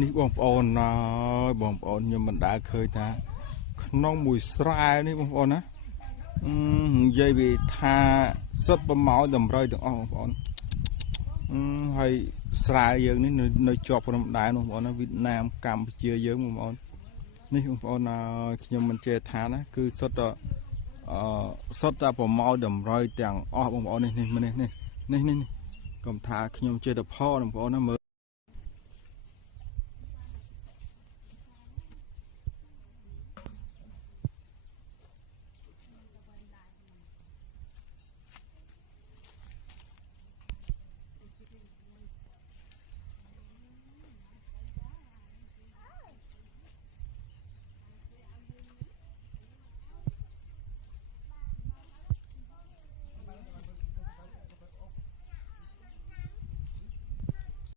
នេះបងប្អូនណាបងប្អូនខ្ញុំមិនដែលឃើញថាក្នុងមួយស្រែនេះបងប្អូនណានិយាយវាថាសិតប្រម៉ោតម្រុយទាំងអស់បងប្អូនហើយស្រែយើងនេះនៅជាប់ព្រំដែនបងប្អូនណាវៀតណាមកម្ពុជាយើងបងប្អូននេះបងប្អូនខ្ញុំមិនចេះថាណាគឺសុទ្ធតែសុទ្ធតែប្រម៉ោតម្រុយទាំងអស់បងប្អូននេះកុំថាខ្ញុំចេះតែផលបងប្អូនណាមើល